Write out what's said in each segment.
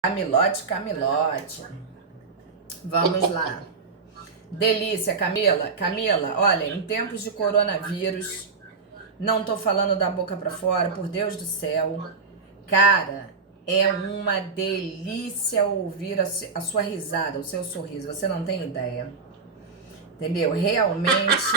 Camilote, Camilote. Vamos lá. Delícia, Camila. Camila, olha, em tempos de coronavírus, não tô falando da boca pra fora, por Deus do céu. Cara, é uma delícia ouvir a sua risada, o seu sorriso. Você não tem ideia. Entendeu? Realmente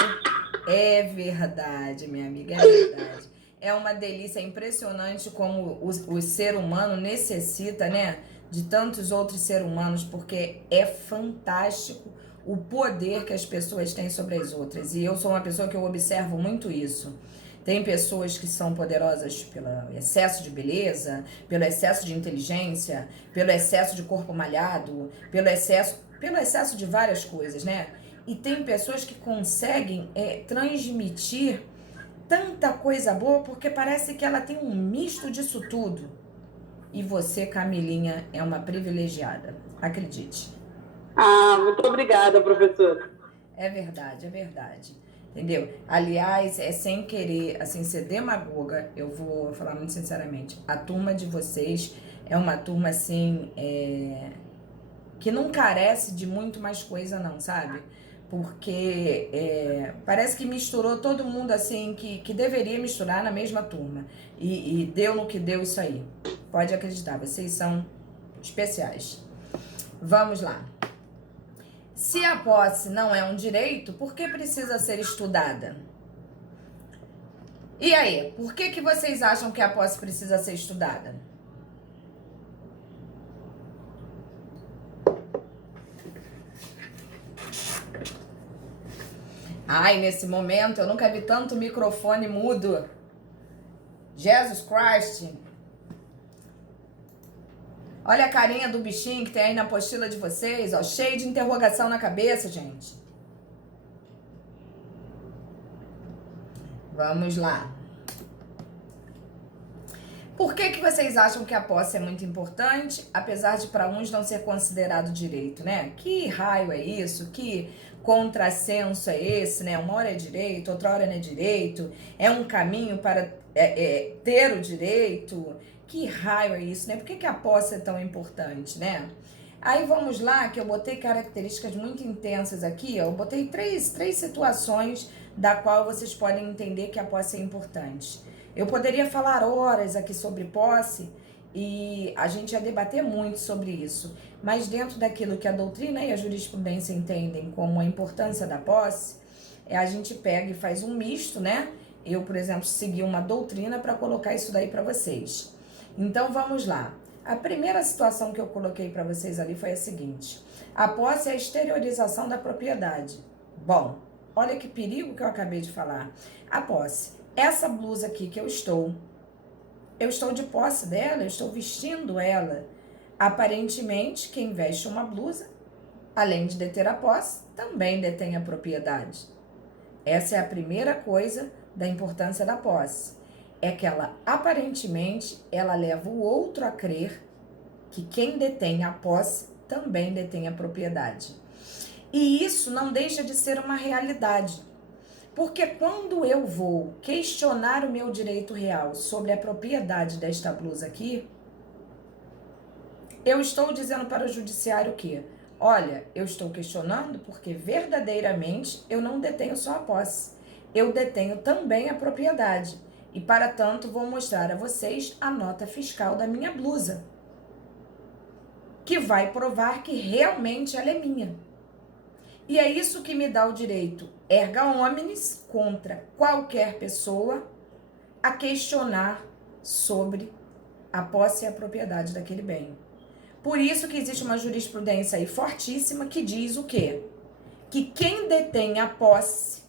é verdade, minha amiga, é verdade. É uma delícia, é impressionante como o ser humano necessita, né, de tantos outros seres humanos, porque é fantástico o poder que as pessoas têm sobre as outras. E eu sou uma pessoa que eu observo muito isso. Tem pessoas que são poderosas pelo excesso de beleza, pelo excesso de inteligência, pelo excesso de corpo malhado, pelo excesso de várias coisas, né? E tem pessoas que conseguem transmitir tanta coisa boa porque parece que ela tem um misto disso tudo. E você, Camilinha, é uma privilegiada. Acredite. Ah, muito obrigada, professora. É verdade, é verdade. Entendeu? Aliás, é sem querer, assim, ser demagoga, eu vou falar muito sinceramente. A turma de vocês é uma turma, assim, que não carece de muito mais coisa, não, sabe? Porque parece que misturou todo mundo, assim, que deveria misturar na mesma turma. E deu no que deu isso aí. Pode acreditar, vocês são especiais. Vamos lá. Se a posse não é um direito, por que precisa ser estudada? E aí, por que vocês acham que a posse precisa ser estudada? Ai, nesse momento eu nunca vi tanto microfone mudo. Jesus Christ. Olha a carinha do bichinho que tem aí na apostila de vocês, ó, cheio de interrogação na cabeça, gente. Vamos lá. Por que vocês acham que a posse é muito importante, apesar de para uns não ser considerado direito, né? Que raio é isso? Que contrassenso é esse, né? Uma hora é direito, outra hora não é direito. É um caminho para ter o direito. Que raio é isso, né? Por que a posse é tão importante, né? Aí vamos lá, que eu botei características muito intensas aqui, ó. Eu botei três situações da qual vocês podem entender que a posse é importante. Eu poderia falar horas aqui sobre posse e a gente ia debater muito sobre isso, mas dentro daquilo que a doutrina e a jurisprudência entendem como a importância da posse, a gente pega e faz um misto, né? Eu, por exemplo, segui uma doutrina para colocar isso daí para vocês. Então vamos lá. A primeira situação que eu coloquei para vocês ali foi a seguinte: a posse é a exteriorização da propriedade. Bom, olha que perigo que eu acabei de falar. A posse. Essa blusa aqui que eu estou de posse dela, eu estou vestindo ela. Aparentemente, quem veste uma blusa, além de deter a posse, também detém a propriedade. Essa é a primeira coisa da importância da posse. É que ela, aparentemente, ela leva o outro a crer que quem detém a posse também detém a propriedade. E isso não deixa de ser uma realidade. Porque quando eu vou questionar o meu direito real sobre a propriedade desta blusa aqui, eu estou dizendo para o judiciário que, olha, eu estou questionando porque verdadeiramente eu não detenho só a posse, eu detenho também a propriedade. E para tanto vou mostrar a vocês a nota fiscal da minha blusa, que vai provar que realmente ela é minha. E é isso que me dá o direito, erga omnes, contra qualquer pessoa, a questionar sobre a posse e a propriedade daquele bem. Por isso que existe uma jurisprudência aí fortíssima que diz o quê? Que quem detém a posse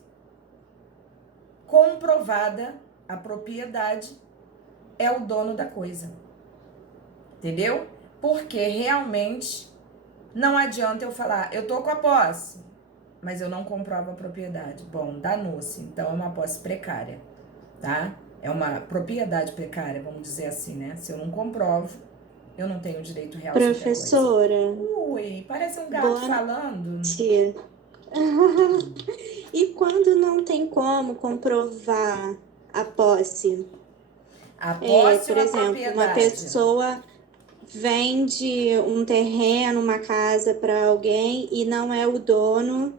comprovada, a propriedade, é o dono da coisa. Entendeu? Porque realmente não adianta eu falar, eu tô com a posse, mas eu não comprovo a propriedade. Bom, danou-se. Então, é uma posse precária, tá? É uma propriedade precária, vamos dizer assim, né? Se eu não comprovo, eu não tenho direito real sobre a coisa. Professora, Ui, parece um gato boa falando. noite. E quando não tem como comprovar a posse? A posse Por ou a exemplo, uma propriedade? pessoa vende um terreno, uma casa para alguém e não é o dono,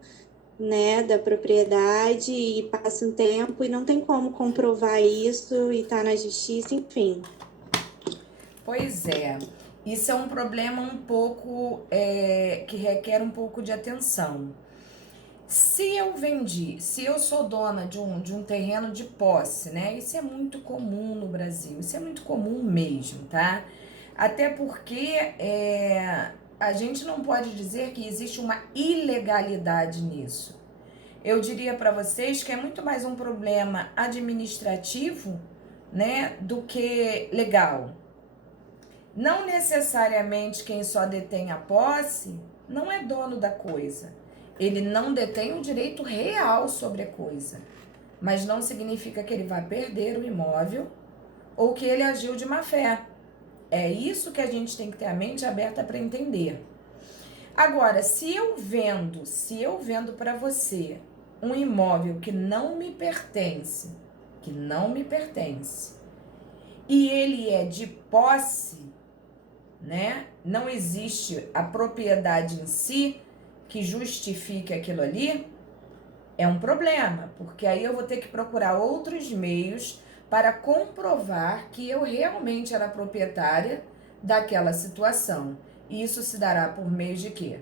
né, da propriedade e passa um tempo e não tem como comprovar isso e tá na justiça, enfim. Pois é, isso é um problema um pouco que requer um pouco de atenção. Se eu vendi, se eu sou dona de um terreno de posse, né? Isso é muito comum no Brasil, isso é muito comum mesmo, tá? Até porque a gente não pode dizer que existe uma ilegalidade nisso. Eu diria para vocês que é muito mais um problema administrativo, né, do que legal. Não necessariamente quem só detém a posse não é dono da coisa. Ele não detém o direito real sobre a coisa. Mas não significa que ele vai perder o imóvel ou que ele agiu de má fé. É isso que a gente tem que ter a mente aberta para entender. Agora, se eu vendo para você um imóvel que não me pertence, e ele é de posse, né? Não existe a propriedade em si que justifique aquilo ali, é um problema, porque aí eu vou ter que procurar outros meios para comprovar que eu realmente era proprietária daquela situação. E isso se dará por meio de quê?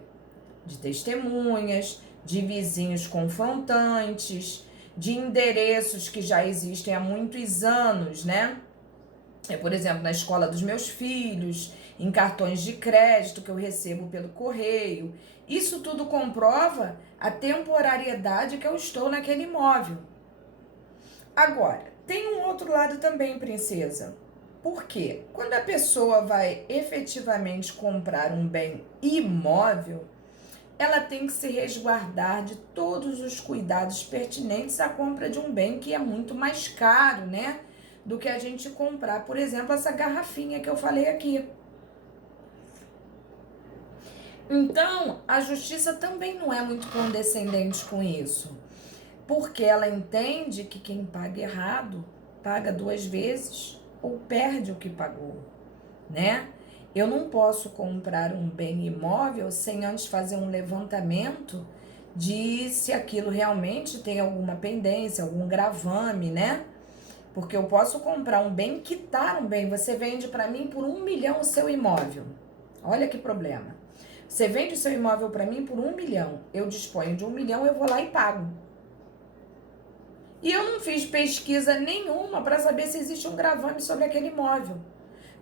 De testemunhas, de vizinhos confrontantes, de endereços que já existem há muitos anos, né? Por exemplo, na escola dos meus filhos, em cartões de crédito que eu recebo pelo correio. Isso tudo comprova a temporariedade que eu estou naquele imóvel. Agora, tem um outro lado também, princesa. Por quê? Quando a pessoa vai efetivamente comprar um bem imóvel, ela tem que se resguardar de todos os cuidados pertinentes à compra de um bem que é muito mais caro, né? Do que a gente comprar, por exemplo, essa garrafinha que eu falei aqui. Então, a justiça também não é muito condescendente com isso, porque ela entende que quem paga errado paga duas vezes ou perde o que pagou, né? Eu não posso comprar um bem imóvel sem antes fazer um levantamento de se aquilo realmente tem alguma pendência, algum gravame, né? Porque eu posso comprar um bem, quitar um bem. Você vende para mim por 1 milhão o seu imóvel. Olha que problema. Você vende o seu imóvel para mim por 1 milhão. Eu disponho de 1 milhão, eu vou lá e pago. E eu não fiz pesquisa nenhuma para saber se existe um gravame sobre aquele imóvel.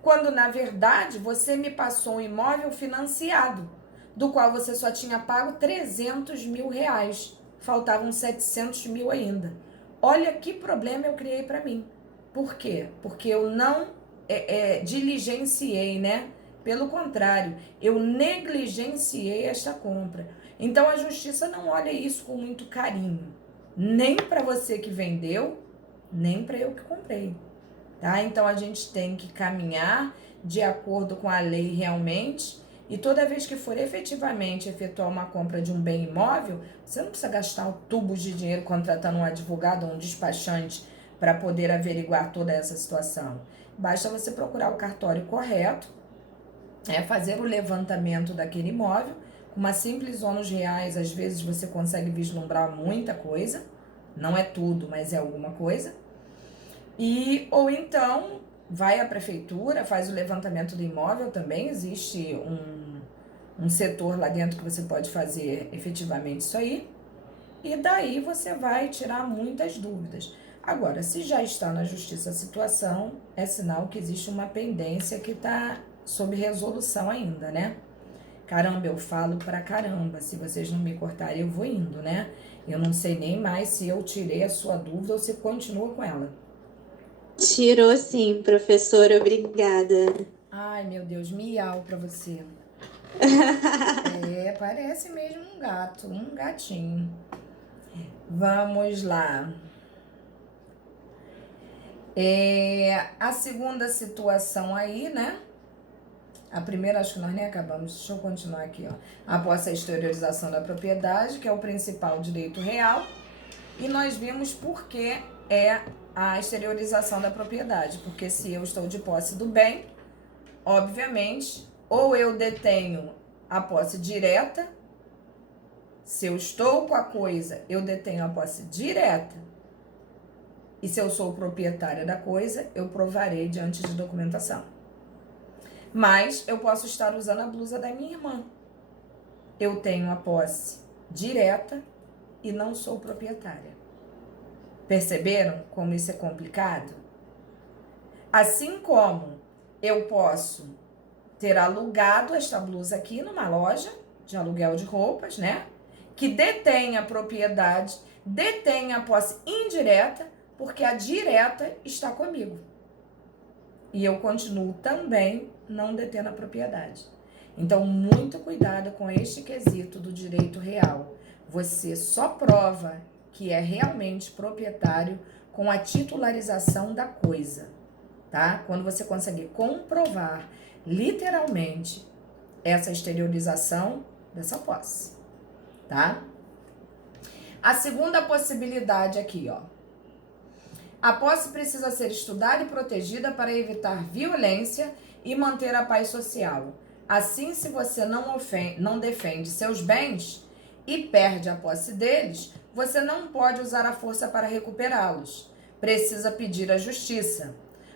Quando, na verdade, você me passou um imóvel financiado, do qual você só tinha pago 300 mil reais. Faltavam 700 mil ainda. Olha que problema eu criei para mim. Por quê? Porque eu não diligenciei, né? Pelo contrário, eu negligenciei esta compra. Então a justiça não olha isso com muito carinho. Nem para você que vendeu, nem para eu que comprei. Tá? Então a gente tem que caminhar de acordo com a lei realmente. E toda vez que for efetivamente efetuar uma compra de um bem imóvel, você não precisa gastar tubos de dinheiro contratando um advogado ou um despachante para poder averiguar toda essa situação. Basta você procurar o cartório correto, fazer o levantamento daquele imóvel. Com uma simples ônus reais, às vezes você consegue vislumbrar muita coisa. Não é tudo, mas é alguma coisa. Ou então vai à prefeitura, faz o levantamento do imóvel também, existe um setor lá dentro que você pode fazer efetivamente isso aí, e daí você vai tirar muitas dúvidas. Agora, se já está na justiça a situação, é sinal que existe uma pendência que está sob resolução ainda, né? Caramba, eu falo pra caramba, se vocês não me cortarem eu vou indo, né? Eu não sei nem mais se eu tirei a sua dúvida ou se continua com ela. Tirou sim, professora, obrigada. Ai, meu Deus, miau pra você. Parece mesmo um gato, um gatinho. Vamos lá. A segunda situação aí, né? A primeira, acho que nós nem acabamos. Deixa eu continuar aqui, ó. Após a exteriorização da propriedade, que é o principal direito real. E nós vimos por que é a exteriorização da propriedade. Porque se eu estou de posse do bem, obviamente, ou eu detenho a posse direta, se eu estou com a coisa, eu detenho a posse direta, e se eu sou proprietária da coisa, eu provarei diante de documentação. Mas eu posso estar usando a blusa da minha irmã. Eu tenho a posse direta e não sou proprietária. Perceberam como isso é complicado? Assim como eu posso ter alugado esta blusa aqui numa loja de aluguel de roupas, né? Que detém a propriedade, detém a posse indireta, porque a direta está comigo. E eu continuo também não detendo a propriedade. Então, muito cuidado com este quesito do direito real. Você só prova que é realmente proprietário com a titularização da coisa, tá? Quando você conseguir comprovar literalmente essa exteriorização dessa posse, tá? A segunda possibilidade aqui, ó. A posse precisa ser estudada e protegida para evitar violência e manter a paz social. Assim, se você não defende seus bens e perde a posse deles, você não pode usar a força para recuperá-los. Precisa pedir à justiça.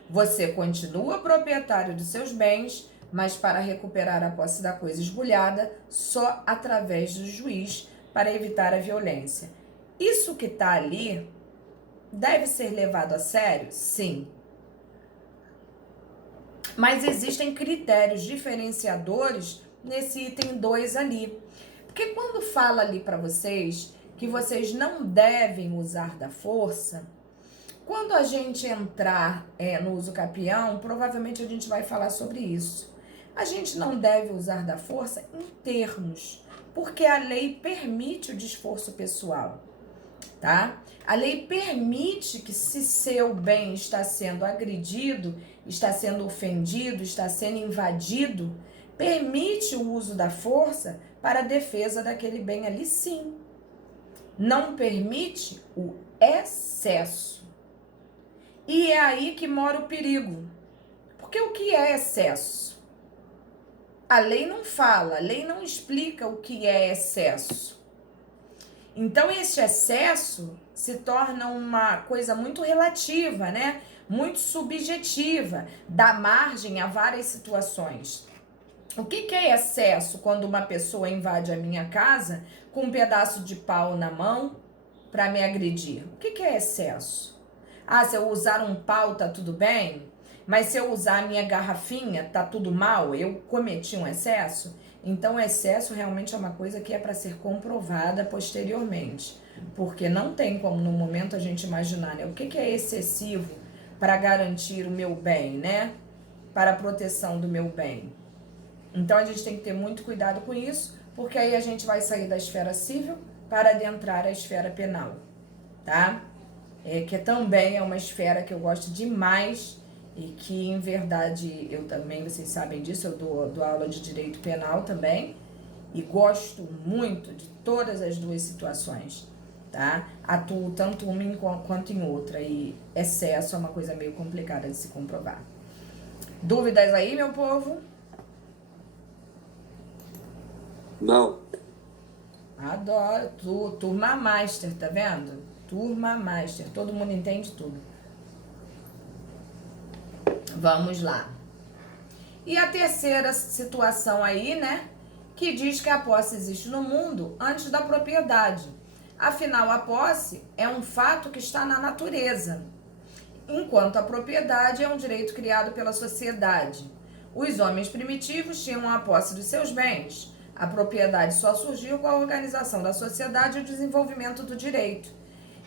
Você continua proprietário dos seus bens, mas para recuperar a posse da coisa esbulhada, só através do juiz para evitar a violência. Isso que está ali deve ser levado a sério? Sim. Mas existem critérios diferenciadores nesse item 2 ali. Porque quando fala ali para vocês que vocês não devem usar da força, quando a gente entrar no uso capião, provavelmente a gente vai falar sobre isso. A gente não deve usar da força em termos, porque a lei permite o desforço pessoal, tá? A lei permite que, se seu bem está sendo agredido, está sendo ofendido, está sendo invadido, permite o uso da força para a defesa daquele bem ali, sim. Não permite o excesso. E é aí que mora o perigo. Porque o que é excesso? A lei não fala, a lei não explica o que é excesso. Então, esse excesso se torna uma coisa muito relativa, né? Muito subjetiva, dá margem a várias situações. O que é excesso quando uma pessoa invade a minha casa com um pedaço de pau na mão para me agredir? O que é excesso? Ah, se eu usar um pau tá tudo bem? Mas se eu usar a minha garrafinha tá tudo mal? Eu cometi um excesso? Então, o excesso realmente é uma coisa que é para ser comprovada posteriormente. Porque não tem como, no momento, a gente imaginar, né? O que é excessivo para garantir o meu bem, né? Para a proteção do meu bem. Então, a gente tem que ter muito cuidado com isso, porque aí a gente vai sair da esfera civil para adentrar a esfera penal, tá? Que também é uma esfera que eu gosto demais e que, em verdade, eu também, vocês sabem disso, eu dou aula de direito penal também e gosto muito de todas as duas situações, tá? Atuo tanto uma quanto em outra e excesso é uma coisa meio complicada de se comprovar. Dúvidas aí, meu povo? Não. Adoro. Turma Master, tá vendo? Turma Master. Todo mundo entende tudo. Vamos lá. E a terceira situação aí, né? Que diz que a posse existe no mundo antes da propriedade. Afinal, a posse é um fato que está na natureza, enquanto a propriedade é um direito criado pela sociedade. Os homens primitivos tinham a posse dos seus bens. A propriedade só surgiu com a organização da sociedade e o desenvolvimento do direito.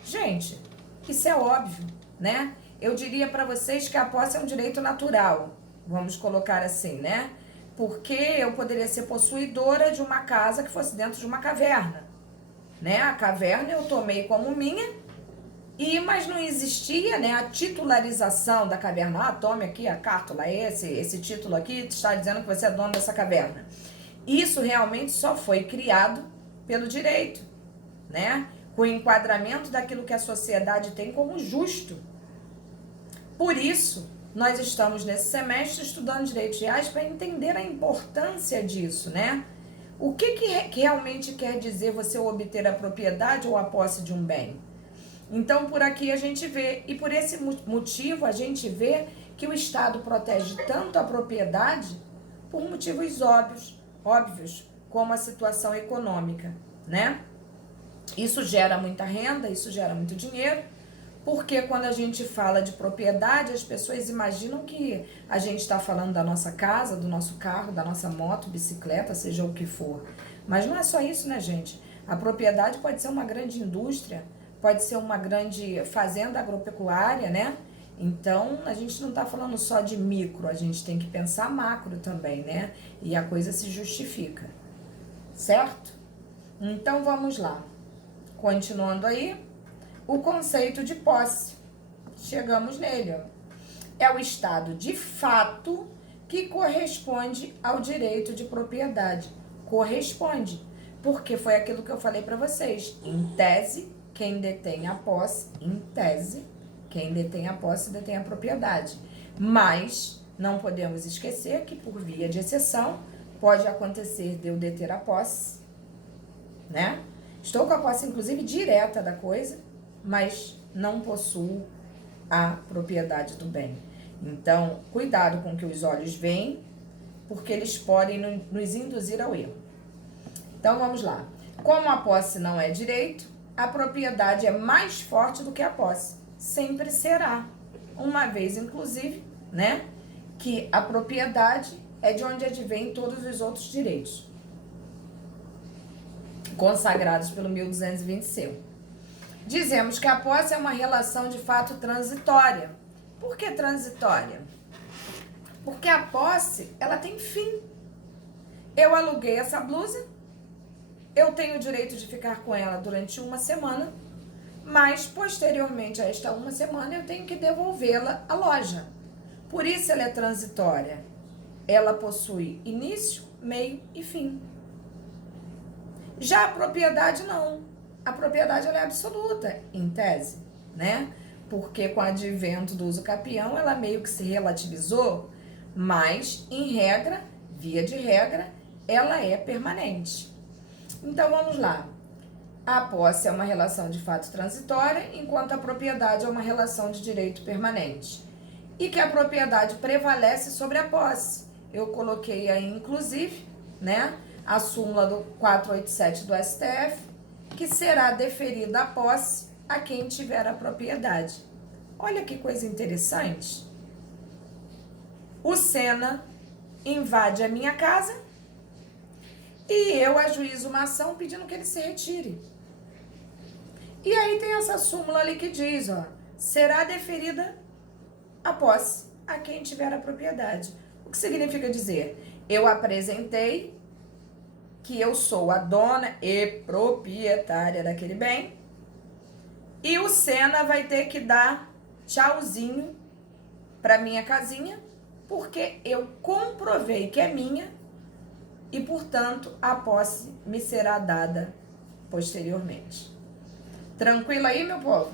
Gente, isso é óbvio, né? Eu diria para vocês que a posse é um direito natural, vamos colocar assim, né? Porque eu poderia ser possuidora de uma casa que fosse dentro de uma caverna, né? A caverna eu tomei como minha, mas não existia, né, a titularização da caverna. Ah, tome aqui a cártula, esse título aqui está dizendo que você é dono dessa caverna. Isso realmente só foi criado pelo direito, né? Com o enquadramento daquilo que a sociedade tem como justo. Por isso, nós estamos nesse semestre estudando direitos reais para entender a importância disso, né? O que realmente quer dizer você obter a propriedade ou a posse de um bem? Então, por aqui a gente vê, e por esse motivo a gente vê que o Estado protege tanto a propriedade por motivos óbvios, como a situação econômica, né? Isso gera muita renda, isso gera muito dinheiro, porque quando a gente fala de propriedade, as pessoas imaginam que a gente está falando da nossa casa, do nosso carro, da nossa moto, bicicleta, seja o que for. Mas não é só isso, né, gente? A propriedade pode ser uma grande indústria, pode ser uma grande fazenda agropecuária, né? Então, a gente não está falando só de micro, a gente tem que pensar macro também, né? E a coisa se justifica, certo? Então, vamos lá. Continuando aí. O conceito de posse, chegamos nele, ó. É o estado de fato que corresponde ao direito de propriedade. Corresponde, porque foi aquilo que eu falei para vocês. Em tese, quem detém a posse, detém a propriedade. Mas não podemos esquecer que, por via de exceção, pode acontecer de eu deter a posse, né? Estou com a posse, inclusive, direta da coisa, mas não possuo a propriedade do bem. Então, cuidado com o que os olhos veem, porque eles podem nos induzir ao erro. Então, vamos lá. Como a posse não é direito, a propriedade é mais forte do que a posse. Sempre será. Uma vez, inclusive, né, que a propriedade é de onde advém todos os outros direitos consagrados pelo 1225. Dizemos que a posse é uma relação de fato transitória. Por que transitória? Porque a posse, ela tem fim. Eu aluguei essa blusa, eu tenho o direito de ficar com ela durante uma semana, mas posteriormente a esta uma semana eu tenho que devolvê-la à loja. Por isso ela é transitória. Ela possui início, meio e fim. Já a propriedade não. A propriedade ela é absoluta, em tese, né? Porque com o advento do uso capião, ela meio que se relativizou, mas, em regra, via de regra, ela é permanente. Então, vamos lá. A posse é uma relação de fato transitória, enquanto a propriedade é uma relação de direito permanente. E que a propriedade prevalece sobre a posse. Eu coloquei aí, inclusive, né, a súmula do 487 do STF, que será deferida a posse a quem tiver a propriedade. Olha que coisa interessante. O Sena invade a minha casa e eu ajuizo uma ação pedindo que ele se retire. E aí tem essa súmula ali que diz, ó, será deferida a posse a quem tiver a propriedade. O que significa dizer? Eu apresentei que eu sou a dona e proprietária daquele bem, e o Sena vai ter que dar tchauzinho para minha casinha, porque eu comprovei que é minha e, portanto, a posse me será dada posteriormente. Tranquilo aí, meu povo?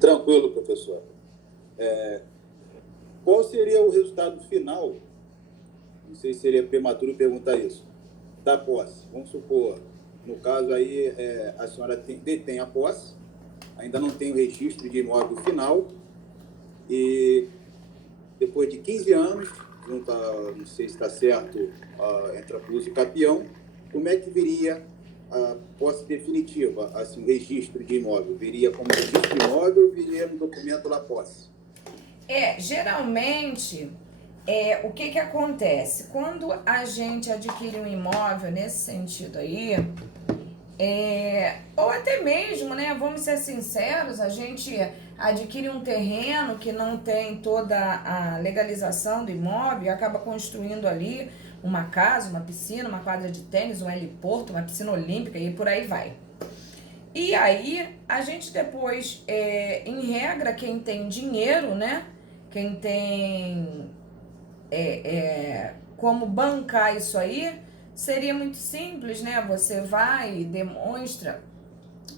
Tranquilo, professor. Qual seria o resultado final? Não sei se seria prematuro perguntar isso. Da posse. Vamos supor, no caso aí, a senhora detém a posse, ainda não tem o registro de imóvel final, e depois de 15 anos, junto a, não sei se está certo, entre a Plus e Capião, como é que viria a posse definitiva, assim, o registro de imóvel? Viria como registro de imóvel ou viria no documento da posse? Geralmente, o que acontece? Quando a gente adquire um imóvel nesse sentido aí, ou até mesmo, né, vamos ser sinceros, a gente adquire um terreno que não tem toda a legalização do imóvel e acaba construindo ali uma casa, uma piscina, uma quadra de tênis, um heliporto, uma piscina olímpica e por aí vai. E aí, a gente depois, em regra, quem tem dinheiro, né, quem tem como bancar isso aí, seria muito simples, né? Você vai e demonstra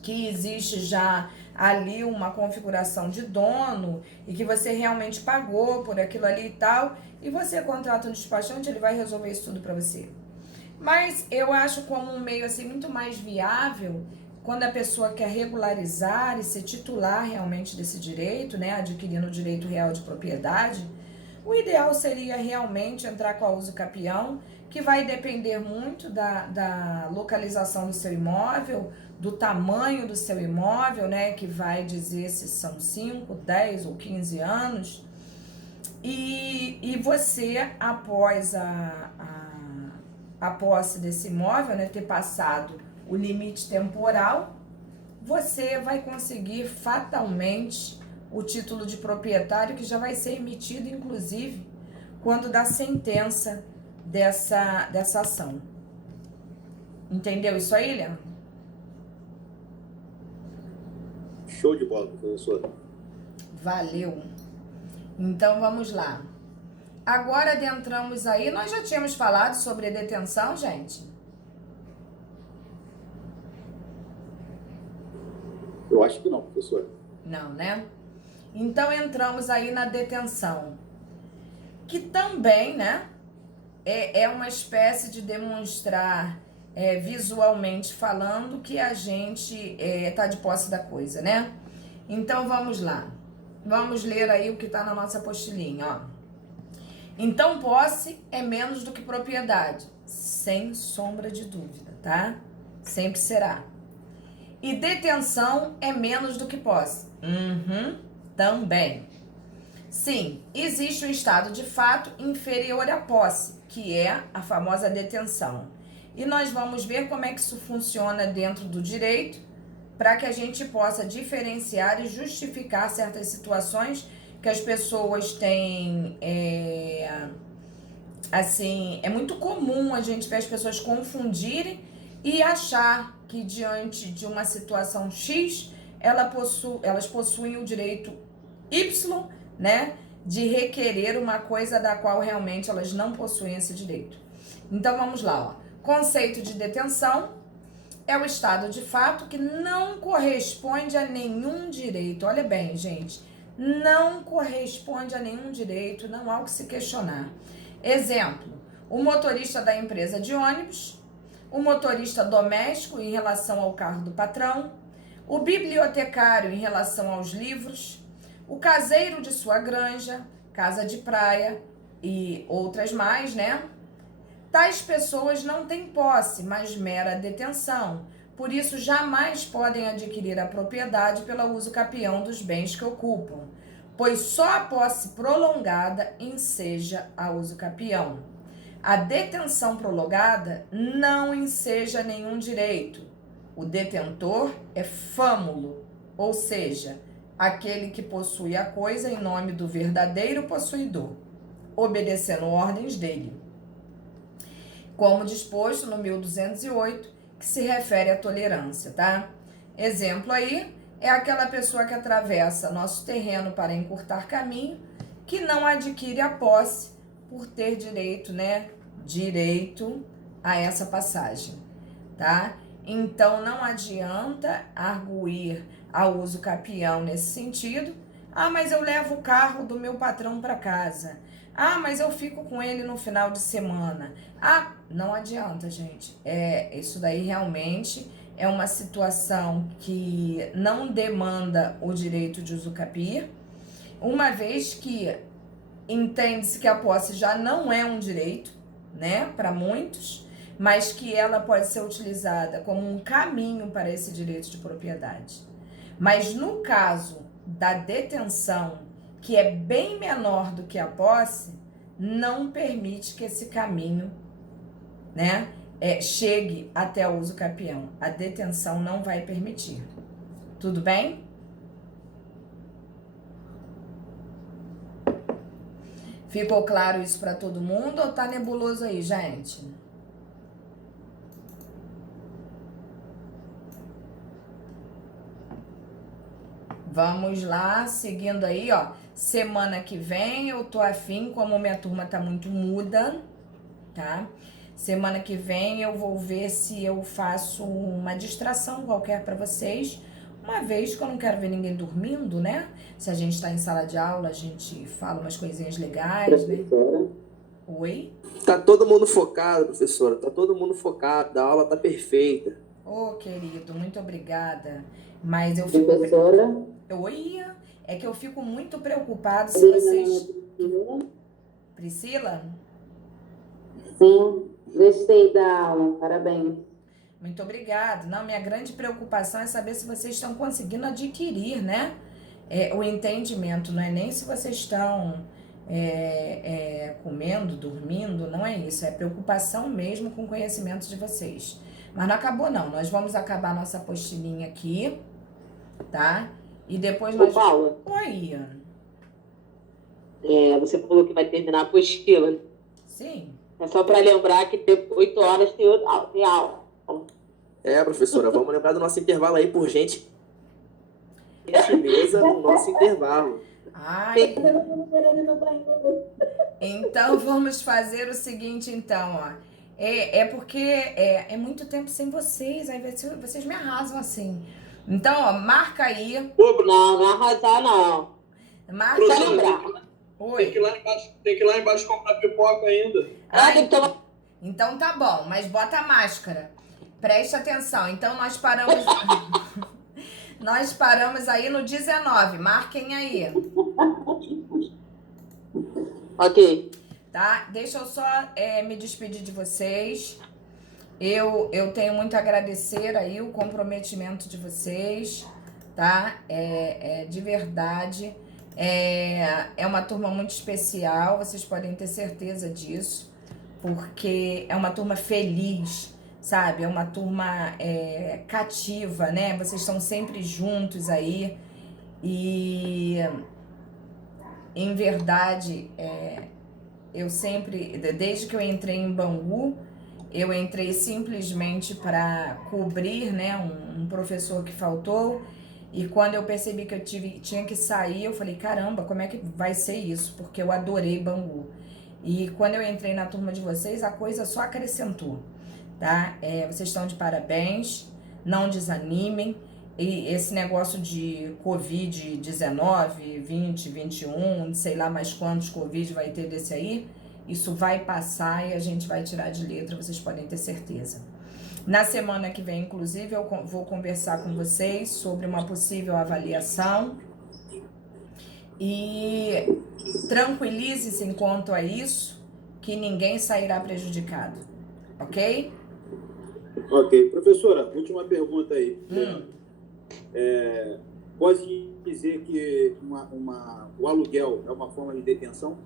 que existe já ali uma configuração de dono e que você realmente pagou por aquilo ali e tal, e você contrata um despachante, ele vai resolver isso tudo para você. Mas eu acho como um meio assim muito mais viável quando a pessoa quer regularizar e ser titular realmente desse direito, né, adquirindo o direito real de propriedade. O ideal seria realmente entrar com a uso capião, que vai depender muito da localização do seu imóvel, do tamanho do seu imóvel, né, que vai dizer se são 5, 10 ou 15 anos. E você, após a posse desse imóvel, né, ter passado o limite temporal, você vai conseguir fatalmente o título de proprietário, que já vai ser emitido, inclusive, quando dá sentença dessa ação. Entendeu isso aí, Leandro? Show de bola, professor. Valeu. Então, vamos lá. Agora adentramos aí, nós já tínhamos falado sobre detenção, gente? Eu acho que não, professor. Não, né? Então, entramos aí na detenção, que também, né, é uma espécie de demonstrar visualmente falando que a gente tá de posse da coisa, né? Então, vamos lá. Vamos ler aí o que tá na nossa apostilinha, ó. Então, posse é menos do que propriedade, sem sombra de dúvida, tá? Sempre será. E detenção é menos do que posse. Também. Sim, existe um estado de fato inferior à posse, que é a famosa detenção. E nós vamos ver como é que isso funciona dentro do direito, para que a gente possa diferenciar e justificar certas situações que as pessoas têm. Assim, é muito comum a gente ver as pessoas confundirem e achar que diante de uma situação X, elas possuem o direito Y, né, de requerer uma coisa da qual realmente elas não possuem esse direito. Então vamos lá, ó. Conceito de detenção é o estado de fato que não corresponde a nenhum direito. Olha bem, gente, não corresponde a nenhum direito, não há o que se questionar. Exemplo, o motorista da empresa de ônibus, o motorista doméstico em relação ao carro do patrão, o bibliotecário em relação aos livros, o caseiro de sua granja, casa de praia e outras mais, né? Tais pessoas não têm posse, mas mera detenção. Por isso, jamais podem adquirir a propriedade pelo uso capião dos bens que ocupam, pois só a posse prolongada enseja a uso capião. A detenção prolongada não enseja nenhum direito. O detentor é fâmulo, ou seja, aquele que possui a coisa em nome do verdadeiro possuidor, obedecendo ordens dele, como disposto no 1208, que se refere à tolerância, tá? Exemplo aí é aquela pessoa que atravessa nosso terreno para encurtar caminho, que não adquire a posse por ter direito, né? Direito a essa passagem, tá? Então não adianta arguir ao uso capião nesse sentido. Ah, mas eu levo o carro do meu patrão para casa. Ah, mas eu fico com ele no final de semana. Ah, não adianta, gente. Isso daí realmente é uma situação que não demanda o direito de usucapião, uma vez que entende-se que a posse já não é um direito, né, para muitos, mas que ela pode ser utilizada como um caminho para esse direito de propriedade. Mas no caso da detenção, que é bem menor do que a posse, não permite que esse caminho, né, chegue até o uso capião. A detenção não vai permitir. Tudo bem? Ficou claro isso para todo mundo ou tá nebuloso aí, gente? Vamos lá, seguindo aí, ó. Semana que vem eu tô afim, como minha turma tá muito muda, tá? Semana que vem eu vou ver se eu faço uma distração qualquer para vocês, Uma vez que eu não quero ver ninguém dormindo, né? Se a gente tá em sala de aula, a gente fala umas coisinhas legais, né? Professora. Oi? Tá todo mundo focado, professora. Tá todo mundo focado. A aula tá perfeita. Ô, querido, muito obrigada. Mas eu fico... Professora. Oi? É que eu fico muito preocupado se vocês... Priscila? Sim, gostei da aula. Parabéns. Muito obrigada. Não, minha grande preocupação é saber se vocês estão conseguindo adquirir, né? O entendimento, não é nem se vocês estão comendo, dormindo, não é isso. É preocupação mesmo com o conhecimento de vocês. Mas não acabou, não. Nós vamos acabar a nossa apostilinha aqui, tá? E depois nós... Ô, Paula, Oi. você falou que vai terminar a apostila. Sim. É só para lembrar que 8 horas tem aula. Professora, vamos lembrar do nosso intervalo aí, por gentileza, no nosso intervalo. Ai. Então vamos fazer o seguinte, então, ó. Porque é muito tempo sem vocês, aí vocês me arrasam assim. Então, ó, marca aí. Não arrasar, não. Marca Só aí. lembrar. Oi. Tem que ir lá embaixo comprar pipoca ainda. Tem que tomar... Então tá bom, mas bota a máscara. Preste atenção. Então nós paramos. Nós paramos aí no 19. Marquem aí. Ok. Tá? Deixa eu só me despedir de vocês. Eu tenho muito a agradecer aí o comprometimento de vocês, tá? De verdade. É uma turma muito especial, vocês podem ter certeza disso, porque é uma turma feliz, sabe? É uma turma cativa, né? Vocês estão sempre juntos aí e, em verdade, eu sempre, desde que eu entrei em Bangu, eu entrei simplesmente para cobrir, né, um professor que faltou. E quando eu percebi que eu tinha que sair, eu falei, caramba, como é que vai ser isso? Porque eu adorei Bangu. E quando eu entrei na turma de vocês, a coisa só acrescentou, tá? Vocês estão de parabéns, não desanimem. E esse negócio de Covid-19, 20, 21, sei lá mais quantos Covid vai ter desse aí, isso vai passar e a gente vai tirar de letra, vocês podem ter certeza. Na semana que vem, inclusive, eu vou conversar com vocês sobre uma possível avaliação. E tranquilize-se quanto a isso, que ninguém sairá prejudicado. Ok? Ok. Professora, última pergunta aí. Pode dizer que o aluguel é uma forma de detenção?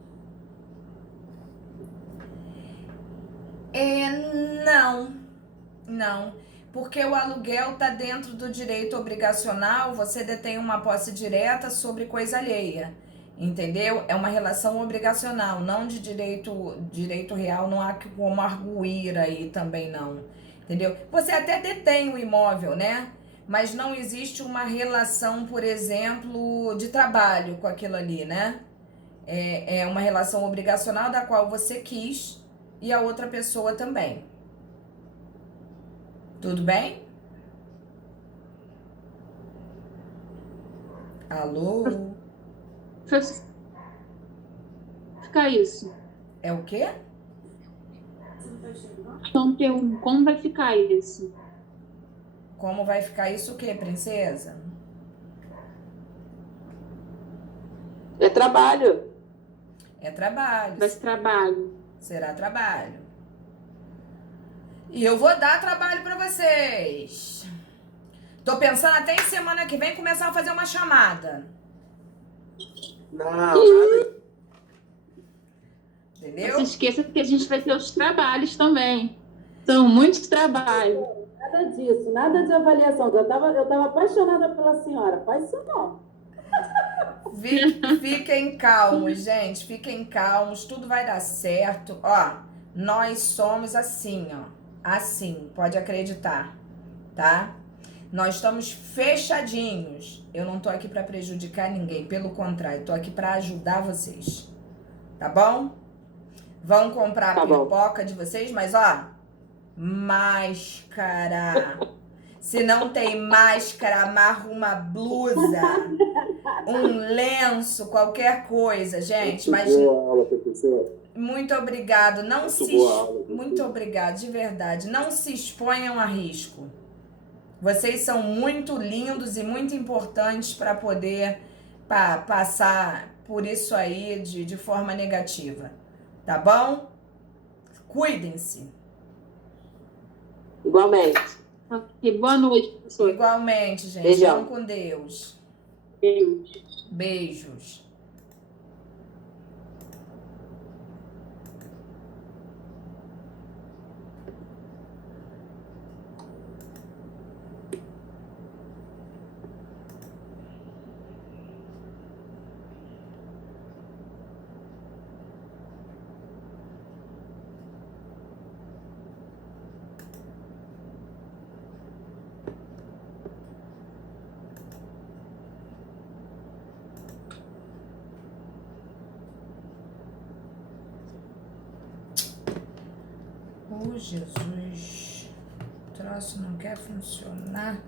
Não, porque o aluguel está dentro do direito obrigacional, você detém uma posse direta sobre coisa alheia, entendeu? É uma relação obrigacional, não de direito real, não há como arguir aí também não, entendeu? Você até detém o imóvel, né? Mas não existe uma relação, por exemplo, de trabalho com aquilo ali, né? É uma relação obrigacional da qual você quis e a outra pessoa também. Tudo bem? Alô? Fica isso. É o quê? Então, como vai ficar isso? Como vai ficar isso o quê, princesa? É trabalho. É trabalho. Vai ser trabalho. Será trabalho. E eu vou dar trabalho pra vocês. Tô pensando até em semana que vem começar a fazer uma chamada. Não, nada. Entendeu? Não se esqueça que a gente vai ter os trabalhos também. São muitos trabalhos. Nada disso, nada de avaliação. Eu tava apaixonada pela senhora. Faz isso não. Fiquem calmos, gente. Fiquem calmos. Tudo vai dar certo. Ó, nós somos assim, ó. Assim, pode acreditar, tá? Nós estamos fechadinhos. Eu não tô aqui pra prejudicar ninguém. Pelo contrário, tô aqui pra ajudar vocês. Tá bom? Vão comprar a pipoca de vocês, mas ó, máscara. Se não tem máscara, amarra uma blusa, um lenço, qualquer coisa, gente. Mas Boa aula, professor. muito obrigado. Não Muito se boa aula, professor. muito obrigado, de verdade. Não se exponham a risco. Vocês são muito lindos e muito importantes para poder passar por isso aí de forma negativa. Tá bom? Cuidem-se. Igualmente. Ok, boa noite, professor. Igualmente, gente. Beijão. Vão com Deus. Beijo. Beijos. Oh, Jesus. O troço não quer funcionar.